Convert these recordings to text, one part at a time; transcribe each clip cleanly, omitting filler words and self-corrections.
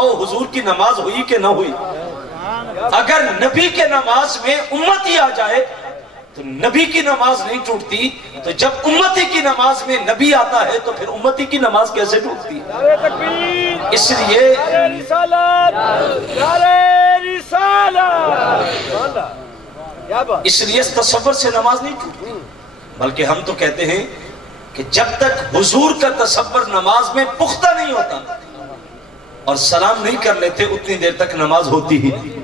بتاؤ حضور کی نماز ہوئی کہ نہ ہوئی؟ اگر نبی کے نماز میں امتی آ جائے تو نبی کی نماز نہیں ٹوٹتی، تو جب امتی کی نماز میں نبی آتا ہے تو پھر امتی کی نماز کیسے ٹوٹتی؟ اس لیے اس تصور سے نماز نہیں ٹوٹتی، بلکہ ہم تو کہتے ہیں کہ جب تک حضور کا تصور نماز میں پختہ نہیں ہوتا اور سلام نہیں کر لیتے اتنی دیر تک نماز ہوتی ہی نہیں۔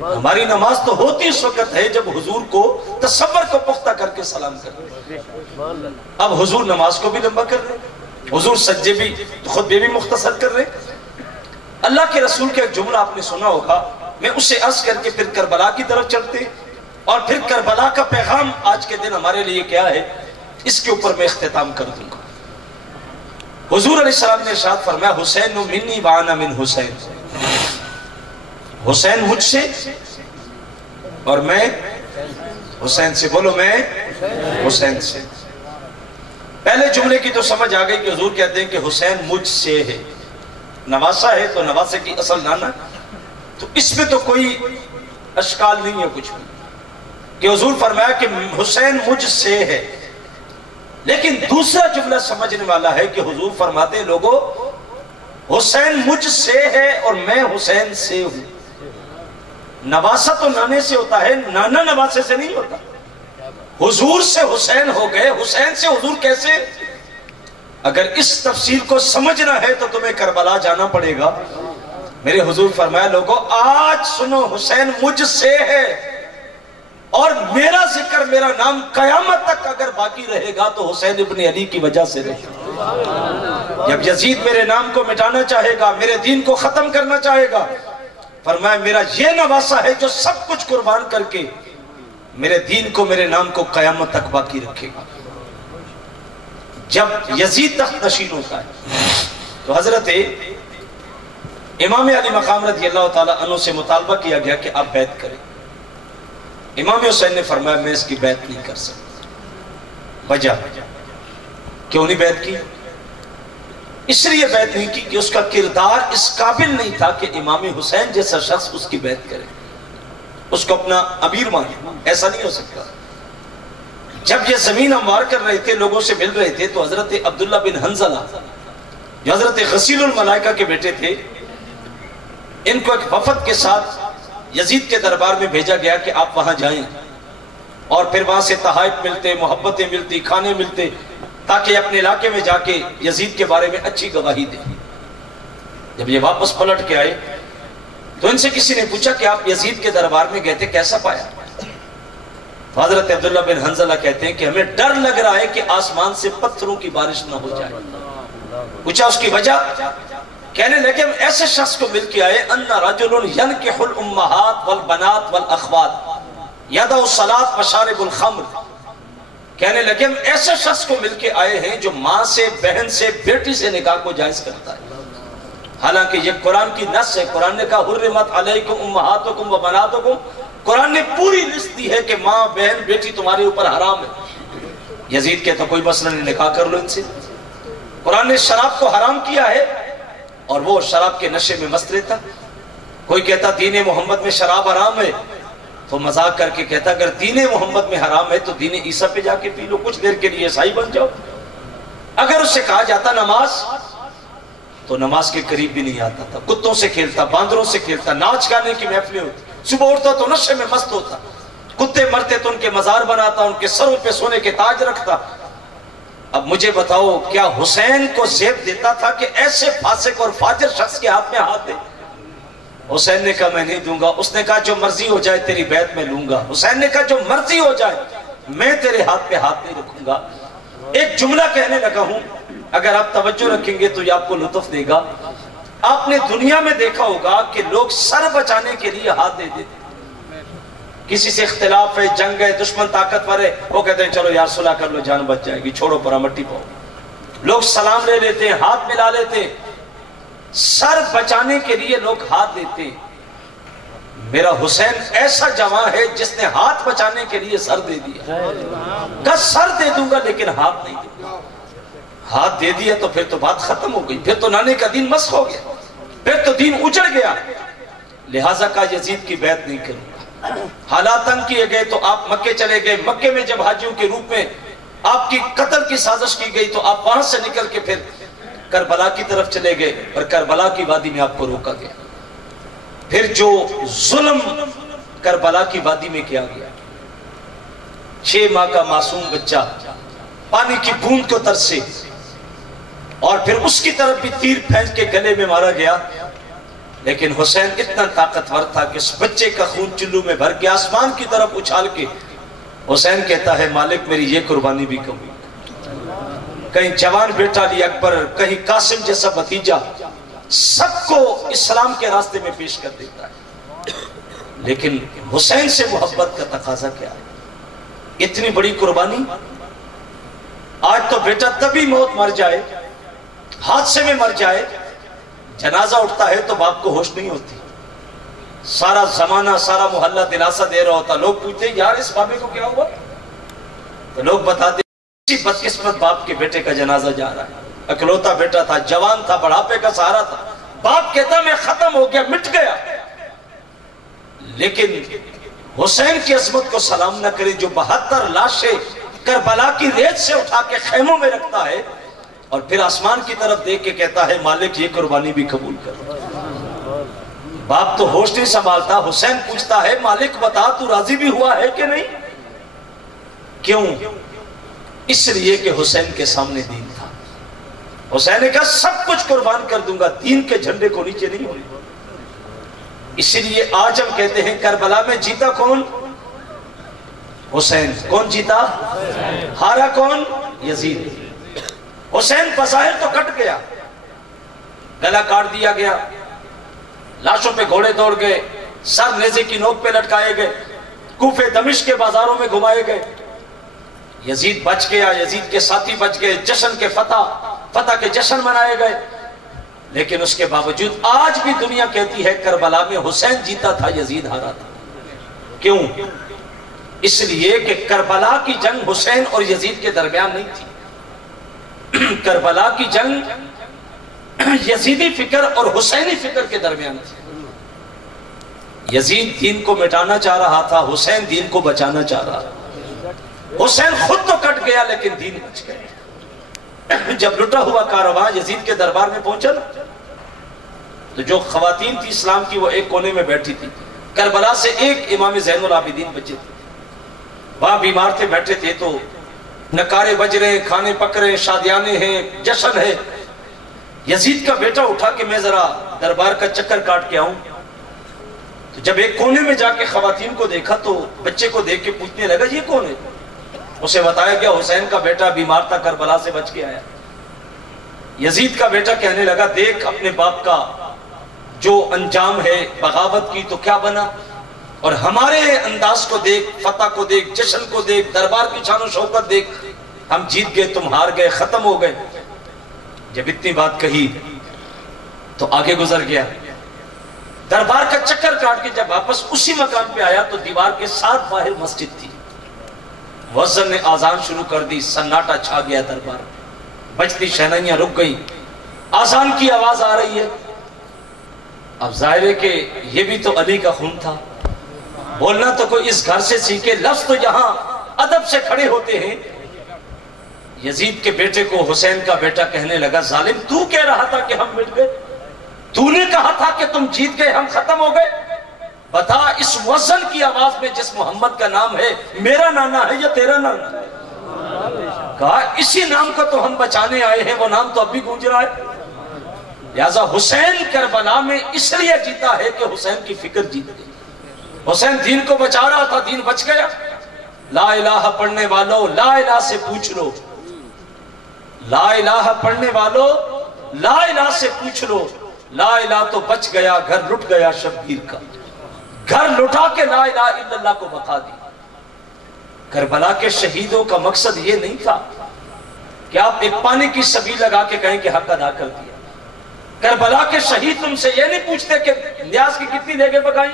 ہماری نماز تو ہوتی اس وقت ہے جب حضور کو تصور کو پختہ کر کے سلام کر لیں۔ اب حضور نماز کو بھی لمبا کر رہے، حضور سجدے بھی خطبے بھی مختصر کر رہے۔ اللہ کے رسول کا ایک جملہ آپ نے سنا ہوگا، میں اسے عرض کر کے پھر کربلا کی طرف چلتے اور پھر کربلا کا پیغام آج کے دن ہمارے لیے کیا ہے اس کے اوپر میں اختتام کر دوں گا۔ حضور علیہ السلام نے ارشاد فرمایا حسین منی وانا من حسین، حسین مجھ سے اور میں حسین سے، بولو میں حسین سے۔ پہلے جملے کی تو سمجھ آ گئی کہ حضور کہتے ہیں کہ حسین مجھ سے ہے، نواسا ہے تو نواسے کی اصل نانا، تو اس میں تو کوئی اشکال نہیں ہے کچھ بھی کہ حضور فرمایا کہ حسین مجھ سے ہے۔ لیکن دوسرا جملہ سمجھنے والا ہے کہ حضور فرماتے ہیں لوگوں حسین مجھ سے ہے اور میں حسین سے ہوں۔ نواسا تو نانے سے ہوتا ہے، نانا نواسے سے نہیں ہوتا۔ حضور سے حسین ہو گئے، حسین سے حضور کیسے؟ اگر اس تفصیل کو سمجھنا ہے تو تمہیں کربلا جانا پڑے گا۔ میرے حضور فرمایا لوگوں آج سنو حسین مجھ سے ہے اور میرا ذکر میرا نام قیامت تک اگر باقی رہے گا تو حسین ابن علی کی وجہ سے رہے گا۔ جب یزید میرے نام کو مٹانا چاہے گا، میرے دین کو ختم کرنا چاہے گا، فرمایا میرا یہ نواسا ہے جو سب کچھ قربان کر کے میرے دین کو میرے نام کو قیامت تک باقی رکھے گا۔ جب یزید تخت نشین ہوتا ہے تو حضرت امام علی مقام رضی اللہ تعالیٰ عنہ سے مطالبہ کیا گیا کہ آپ بیعت کریں۔ امام حسین نے فرمایا میں اس کی بیعت نہیں کر سکتا۔ وجہ کیوں نہیں بیعت کی؟ اس لیے بیعت نہیں کی کہ اس کا کردار اس قابل نہیں تھا کہ امام حسین جیسا شخص اس کی بیعت کرے، اس کو اپنا امیر مانے، ایسا نہیں ہو سکتا۔ جب یہ زمین ہموار کر رہے تھے، لوگوں سے مل رہے تھے، تو حضرت عبداللہ بن حنظلہ جو حضرت غسیل الملائکہ کے بیٹے تھے، ان کو ایک وفد کے ساتھ یزید کے دربار میں بھیجا گیا کہ آپ وہاں جائیں اور پھر وہاں سے تحائف ملتے، محبتیں ملتی، کھانے ملتے، تاکہ اپنے علاقے میں جا کے یزید کے بارے میں اچھی گواہی دیں۔ جب یہ واپس پلٹ کے آئے تو ان سے کسی نے پوچھا کہ آپ یزید کے دربار میں گئے تھے، کیسا پایا؟ تو حضرت عبداللہ بن حنظلہ کہتے ہیں کہ ہمیں ڈر لگ رہا ہے کہ آسمان سے پتھروں کی بارش نہ ہو جائے۔ پوچھا اس کی وجہ؟ کہنے لگے ہم ایسے شخص کو مل کے آئے ان رجل ینکح الامہات والبنات والاخوات یدع الصلاۃ وشارب الخمر، کہنے لگے ہم ایسے شخص کو مل کے آئے ہیں جو ماں سے، بہن سے، بیٹی سے نکاح کو جائز کرتا ہے۔ حالانکہ یہ قرآن کی نص ہے، قرآن نے کہا حرمت علیکم امہاتکم وبناتکم، قرآن نے پوری لسٹ دی ہے کہ ماں، بہن، بیٹی تمہارے اوپر حرام ہے۔ یزید کہتا کوئی مسئلہ نہیں، نکاح کر لو ان سے۔ قرآن نے شراب کو حرام کیا ہے اور وہ شراب کے نشے میں مست رہتا۔ کوئی کہتا دین محمد میں شراب حرام ہے تو مذاق کر کے کہتا اگر دین محمد میں حرام ہے تو دین عیسیٰ پہ جا کے پی لو، کچھ دیر کے لیے عیسائی بن جاؤ۔ اگر اس سے کہا جاتا نماز تو نماز کے قریب بھی نہیں آتا تھا، کتوں سے کھیلتا، باندروں سے کھیلتا، ناچ گانے کی محفلیں ہوتی، صبح اٹھتا تو نشے میں مست ہوتا، کتے مرتے تو ان کے مزار بناتا، ان کے سروں پہ سونے کے تاج رکھتا۔ اب مجھے بتاؤ کیا حسین کو زیب دیتا تھا کہ ایسے فاسق اور فاجر شخص کے ہاتھ میں ہاتھ دے؟ حسین نے کہا میں نہیں دوں گا۔ اس نے کہا جو مرضی ہو جائے تیری بیعت میں لوں گا۔ حسین نے کہا جو مرضی ہو جائے میں تیرے ہاتھ پہ ہاتھ نہیں رکھوں گا۔ ایک جملہ کہنے لگا ہوں، اگر آپ توجہ رکھیں گے تو یہ آپ کو لطف دے گا۔ آپ نے دنیا میں دیکھا ہوگا کہ لوگ سر بچانے کے لیے ہاتھ دے دیتے، کسی سے اختلاف ہے، جنگ ہے، دشمن طاقتور ہے، وہ کہتے ہیں چلو یار صلح کر لو، جان بچ جائے گی، چھوڑو پرا مٹی پاؤ۔ لوگ سلام لے لیتے ہیں، ہاتھ ملا لیتے ہیں، سر بچانے کے لیے لوگ ہاتھ دیتے ہیں۔ میرا حسین ایسا جوان ہے جس نے ہاتھ بچانے کے لیے سر دے دیا، کہ سر دے دوں گا لیکن ہاتھ نہیں دوں گا۔ ہاتھ دے دیا تو پھر تو بات ختم ہو گئی، پھر تو نانے کا دین مسخ ہو گیا۔ پھر تو دین اجڑ گیا، لہٰذا کا یزید کی بیعت نہیں کروں۔ حالات تنگ کیے گئے تو آپ مکے چلے گئے، مکے میں جب حاجیوں کے روپ میں آپ کی قتل کی سازش کی گئی تو آپ وہاں سے نکل کے پھر کربلا کی طرف چلے گئے، اور کربلا کی وادی میں آپ کو روکا گیا۔ پھر جو ظلم کربلا کی وادی میں کیا گیا، 6 ماہ کا معصوم بچہ پانی کی بوند کو ترسے، اور پھر اس کی طرف بھی تیر پھینک کے گلے میں مارا گیا، لیکن حسین اتنا طاقتور تھا کہ اس بچے کا خون چلو میں بھر کے آسمان کی طرف اچھال کے حسین کہتا ہے مالک میری یہ قربانی بھی قبول۔ کہیں جوان بیٹا علی اکبر، کہیں قاسم جیسا بھتیجا، سب کو اسلام کے راستے میں پیش کر دیتا ہے، لیکن حسین سے محبت کا تقاضا کیا ہے؟ اتنی بڑی قربانی۔ آج تو بیٹا تبھی موت مر جائے، حادثے میں مر جائے، جنازہ اٹھتا ہے تو باپ کو ہوش نہیں ہوتی، سارا زمانہ سارا محلہ دلاسا دے رہا ہوتا، لوگ پوچھتے یار اس بابے کو کیا ہوا، تو لوگ بتاتے اسی بدقسمت باپ کے بیٹے کا جنازہ جا رہا ہے، اکلوتا بیٹا تھا، جوان تھا، بڑھاپے کا سہارا تھا، باپ کہتا میں ختم ہو گیا، مٹ گیا، لیکن حسین کی عظمت کو سلام نہ کرے جو 72 لاشیں کربلا کی ریت سے اٹھا کے خیموں میں رکھتا ہے، اور پھر آسمان کی طرف دیکھ کے کہتا ہے مالک یہ قربانی بھی قبول کر۔ باپ تو ہوش نہیں سنبھالتا، حسین پوچھتا ہے مالک بتا تو راضی بھی ہوا ہے کہ نہیں؟ کیوں؟ اس لیے کہ حسین کے سامنے دین تھا۔ حسین نے کہا سب کچھ قربان کر دوں گا، دین کے جھنڈے کو نیچے نہیں ہونے۔ اسی لیے آج ہم کہتے ہیں کربلا میں جیتا کون؟ حسین۔ کون جیتا؟ ہارا کون؟ یزید۔ حسین بظاہر تو کٹ گیا، گلا کاٹ دیا گیا، لاشوں پہ گھوڑے دوڑ گئے، سر نیزے کی نوک پہ لٹکائے گئے، کوفے دمشق کے بازاروں میں گھمائے گئے، یزید بچ گیا، یزید کے ساتھی بچ گئے، جشن کے فتح کے جشن منائے گئے، لیکن اس کے باوجود آج بھی دنیا کہتی ہے کربلا میں حسین جیتا تھا، یزید ہارا تھا۔ کیوں؟ اس لیے کہ کربلا کی جنگ حسین اور یزید کے درمیان نہیں تھی، کربلا کی جنگ یزیدی فکر اور حسینی فکر کے درمیان تھی۔ یزید دین کو مٹانا چاہ رہا تھا، حسین دین کو بچانا چاہ رہا تھا۔ حسین خود تو کٹ گیا لیکن دین بچ گیا۔ جب لٹا ہوا کارواں یزید کے دربار میں پہنچا تو جو خواتین تھی اسلام کی وہ ایک کونے میں بیٹھی تھی، کربلا سے ایک امام زین العابدین بچے تھے، وہاں بیمار تھے، بیٹھے تھے، تو نکارے بج رہے ہیں، کھانے پک رہے ہیں، شادیانے ہیں، جشن ہے۔ یزید کا بیٹا اٹھا کہ میں ذرا دربار کا چکر کاٹ کے آؤں، تو جب ایک کونے میں جا کے خواتین کو دیکھا تو بچے کو دیکھ کے پوچھنے لگا یہ کون ہے؟ اسے بتایا گیا حسین کا بیٹا بیمار تھا، کربلا سے بچ کے آیا۔ یزید کا بیٹا کہنے لگا دیکھ اپنے باپ کا جو انجام ہے بغاوت کی تو کیا بنا، اور ہمارے انداز کو دیکھ، فتح کو دیکھ، جشن کو دیکھ، دربار کی شان و شوکت دیکھ، ہم جیت گئے تم ہار گئے، ختم ہو گئے۔ جب اتنی بات کہی تو آگے گزر گیا، دربار کا چکر کاٹ کے جب واپس اسی مقام پہ آیا تو دیوار کے ساتھ باہر مسجد تھی، مؤذن نے آذان شروع کر دی، سناٹا چھا گیا دربار، بجتی شہنائیاں رک گئی، آذان کی آواز آ رہی ہے۔ اب ظاہر ہے کہ یہ بھی تو علی کا خون تھا، بولنا تو کوئی اس گھر سے سیکھے، لفظ تو یہاں ادب سے کھڑے ہوتے ہیں۔ یزید کے بیٹے کو حسین کا بیٹا کہنے لگا ظالم تو کہہ رہا تھا کہ ہم مٹ گئے، تو نے کہا تھا کہ تم جیت گئے ہم ختم ہو گئے، بتا اس مؤذن کی آواز میں جس محمد کا نام ہے میرا نانا ہے یا تیرا نانا ہے؟ کہا اسی نام کا تو ہم بچانے آئے ہیں، وہ نام تو اب بھی گونج رہا ہے۔ لہذا حسین کربلا میں اس لیے جیتا ہے کہ حسین کی فکر جیت گئی، حسین دین کو بچا رہا تھا، دین بچ گیا۔ لا الہ پڑھنے والوں لا الہ سے پوچھ لو، لا الہ پڑھنے والوں لا الہ سے پوچھ لو، لا الہ تو بچ گیا، گھر لٹ گیا شبیر کا، گھر لٹا کے لا الہ الا اللہ کو بقا دی۔ کربلا کے شہیدوں کا مقصد یہ نہیں تھا کہ آپ ایک پانی کی سبیل لگا کے کہیں کہ حق ادا کر دیا۔ کربلا کے شہید تم سے یہ نہیں پوچھتے کہ نیاز کی کتنی دیگیں پکائیں،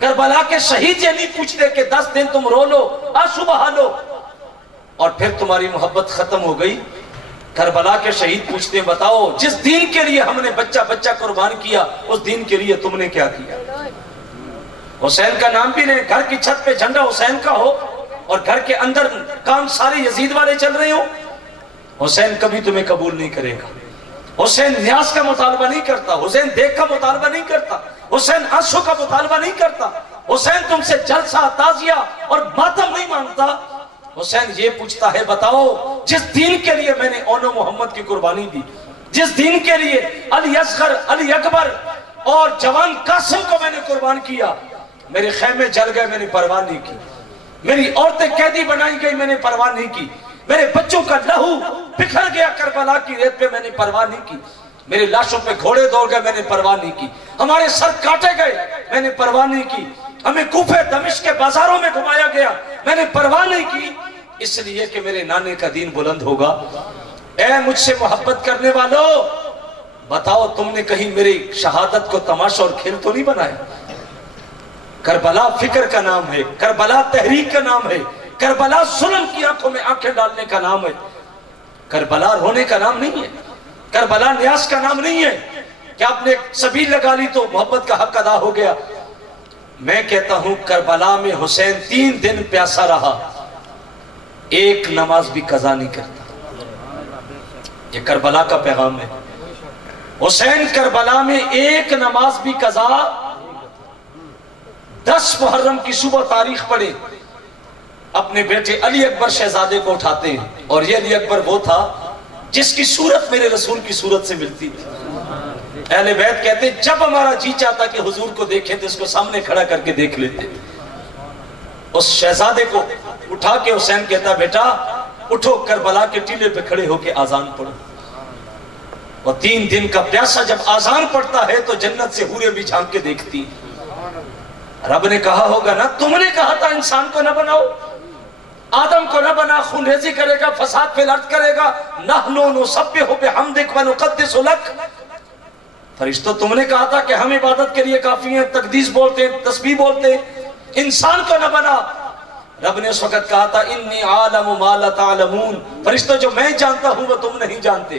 کربلا کے شہید یہ نہیں پوچھتے کہ 10 دن تم رو لو، آنسو بہا لو، اور پھر تمہاری محبت ختم ہو گئی کربلا کے شہید پوچھتے ہیں بتاؤ جس دین کے لیے ہم نے بچہ بچہ قربان کیا اس دین کے لیے تم نے کیا کیا؟ حسین کا نام بھی نہیں، گھر کی چھت پہ جھنڈا حسین کا ہو اور گھر کے اندر کام سارے یزید والے چل رہے ہو، حسین کبھی تمہیں قبول نہیں کرے گا۔ حسین نیاز کا مطالبہ نہیں کرتا، حسین دیکھ کا مطالبہ نہیں کرتا، حسین عرشوں کا مطالبہ نہیں کرتا، حسین تم سے جلسہ تعزیہ اور ماتم نہیں مانگتا۔ حسین یہ پوچھتا ہے بتاؤ جس دین کے لیے میں نے اون محمد کی قربانی دی، جس دین کے لیے علی اصغر، علی اکبر اور جوان قاسم کو میں نے قربان کیا، میرے خیمے جل گئے میں نے پرواہ نہیں کی، میری عورتیں قیدی بنائی گئی میں نے پرواہ نہیں کی، میرے بچوں کا لہو بکھر گیا کربلا کی ریت پہ میں نے پرواہ نہیں کی، میرے لاشوں پہ گھوڑے دوڑ گئے میں نے پرواہ نہیں کی، ہمارے سر کاٹے گئے میں نے پرواہ نہیں کی، ہمیں کوفے دمشق کے بازاروں میں گھمایا گیا میں نے پرواہ نہیں کی، اس لیے کہ میرے نانے کا دین بلند ہوگا۔ اے مجھ سے محبت کرنے والوں بتاؤ تم نے کہیں میری شہادت کو تماشا اور کھیل تو نہیں بنایا؟ کربلا فکر کا نام ہے، کربلا تحریک کا نام ہے، کربلا ظلم کی آنکھوں میں آنکھیں ڈالنے کا نام ہے، کربلا رونے کا نام نہیں ہے، کربلا نیاز کا نام نہیں ہے کہ آپ نے سبیل لگا لی تو محبت کا حق ادا ہو گیا۔ میں کہتا ہوں کربلا میں حسین 3 دن پیاسا رہا، ایک نماز بھی قضا نہیں کرتا۔ یہ کربلا کا پیغام ہے، حسین کربلا میں ایک نماز بھی قضا، 10 محرم کی صبح تاریخ پڑھے، اپنے بیٹے علی اکبر شہزادے کو اٹھاتے ہیں، اور یہ علی اکبر وہ تھا جس کی صورت میرے رسول کی صورت سے ملتی تھی۔ اہل بیت کہتے ہیں جب ہمارا جی چاہتا کہ حضور کو دیکھیں تو اس کو سامنے کھڑا کر کے دیکھ لیتے۔ اس شہزادے کو اٹھا کے حسین کہتا بیٹا اٹھو کربلا کے ٹیلے پہ کھڑے ہو کے آزان پڑھو، اور 3 دن کا پیاسا جب آزان پڑھتا ہے تو جنت سے حوریں بھی جھانک کے دیکھتی۔ رب نے کہا ہوگا نا تم نے کہا تھا انسان کو نہ بناؤ، آدم کو نہ بنا، خون ریزی کرے گا، فساد فی الارض کرے گا، نحنو نسبح بحمدک ونقدس لک، فرشتوں تم نے کہا تھا کہ ہم عبادت کے لیے کافی ہیں، تقدیس بولتے ہیں، تسبیح بولتے ہیں، انسان کو نہ بنا۔ رب نے اس وقت کہا تھا انی عالم ما لا تعلمون، فرشتوں جو میں جانتا ہوں وہ تم نہیں جانتے۔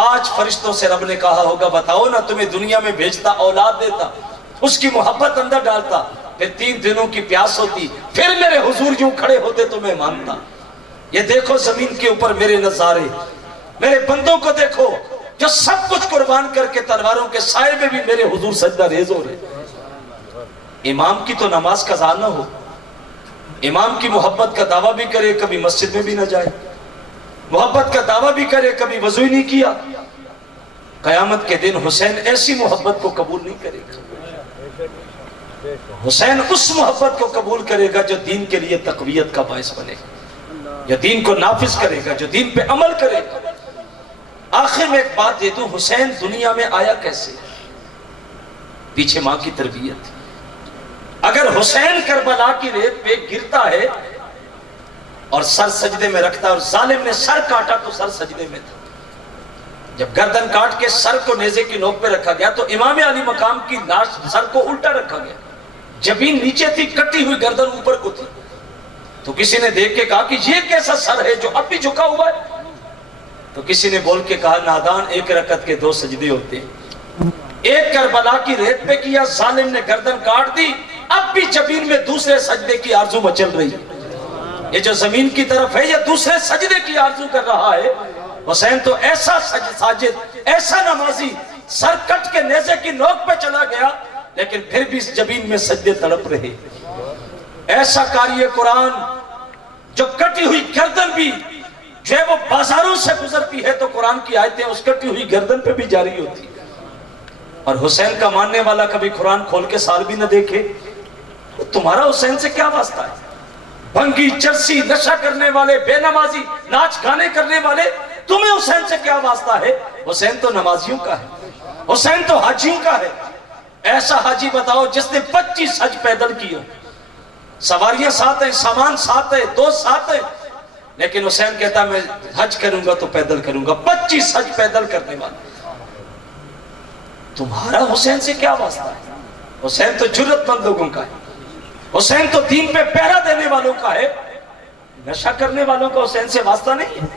آج فرشتوں سے رب نے کہا ہوگا بتاؤ نا تمہیں دنیا میں بھیجتا، اولاد دیتا، اس کی محبت اندر ڈالتا، پھر 3 دنوں کی پیاس ہوتی، پھر میرے حضور یوں کھڑے ہوتے تو میں مانتا۔ یہ دیکھو زمین کے اوپر میرے نظارے، میرے بندوں کو دیکھو جو سب کچھ قربان کر کے تلواروں کے سائے میں بھی میرے حضور سجدہ ریز ہو رہے۔ امام کی تو نماز قضا نہ ہو، امام کی محبت کا دعویٰ بھی کرے کبھی مسجد میں بھی نہ جائے، محبت کا دعویٰ بھی کرے کبھی وضو ہی نہیں کیا، قیامت کے دن حسین ایسی محبت کو قبول نہیں کرے گا۔ حسین اس محبت کو قبول کرے گا جو دین کے لیے تقویت کا باعث بنے گا، یا دین کو نافذ کرے گا، جو دین پہ عمل کرے گا۔ آخر میں ایک بات دے دوں، حسین دنیا میں آیا کیسے؟ پیچھے ماں کی تربیت تھی۔ اگر حسین کربلا کی ریت پہ گرتا ہے اور سر سجدے میں رکھتا ہے، اور ظالم نے سر کاٹا تو سر سجدے میں تھا، جب گردن کاٹ کے سر کو نیزے کی نوک پہ رکھا گیا تو امام علی مقام کی لاش سر کو الٹا رکھا گیا، جبین نیچے تھی، کٹی ہوئی گردن اوپر کو تھی، تو کسی نے دیکھ کے کہا کہ یہ کیسا سر ہے جو اب بھی جھکا ہوا ہے؟ تو کسی نے بول کے کہا نادان، 1 رکعت کے 2 سجدے ہوتے ہیں، ایک کربلا کی ریت پہ کیا، ظالم نے گردن کاٹ دی، اب بھی جبین میں دوسرے سجدے کی آرزو مچل رہی ہے، یہ جو زمین کی طرف ہے یہ دوسرے سجدے کی آرزو کر رہا ہے۔ حسین تو ایسا ساجد، ایسا نمازی، سر کٹ کے نیزے کی نوک پہ چلا گیا لیکن پھر بھی اس جبین میں سجدے تڑپ رہے، ایسا قاری قرآن جو کٹی ہوئی گردن بھی جو ہے وہ بازاروں سے گزرتی ہے تو قرآن کی آیتیں اس کٹی ہوئی گردن پہ بھی جاری ہوتی، اور حسین کا ماننے والا کبھی قرآن کھول کے سال بھی نہ دیکھے، تمہارا حسین سے کیا واسطہ ہے؟ بھنگی، چرسی، نشہ کرنے والے، بے نمازی، ناچ گانے کرنے والے، تمہیں حسین سے کیا واسطہ ہے؟ حسین تو نمازیوں کا ہے، حسین تو حاجیوں کا ہے۔ ایسا حاجی بتاؤ جس نے 25 حج پیدل کیا، سواریاں ساتھ ہیں، سامان ساتھ ہے، دوست ساتھ ہیں، لیکن حسین کہتا میں حج کروں گا تو پیدل کروں گا، 25 حج پیدل کرنے والا، تمہارا حسین سے کیا واسطہ ہے؟ حسین تو جرت مند لوگوں کا ہے، حسین تو دین پہ پہرا دینے والوں کا ہے، نشہ کرنے والوں کا حسین سے واسطہ نہیں ہے۔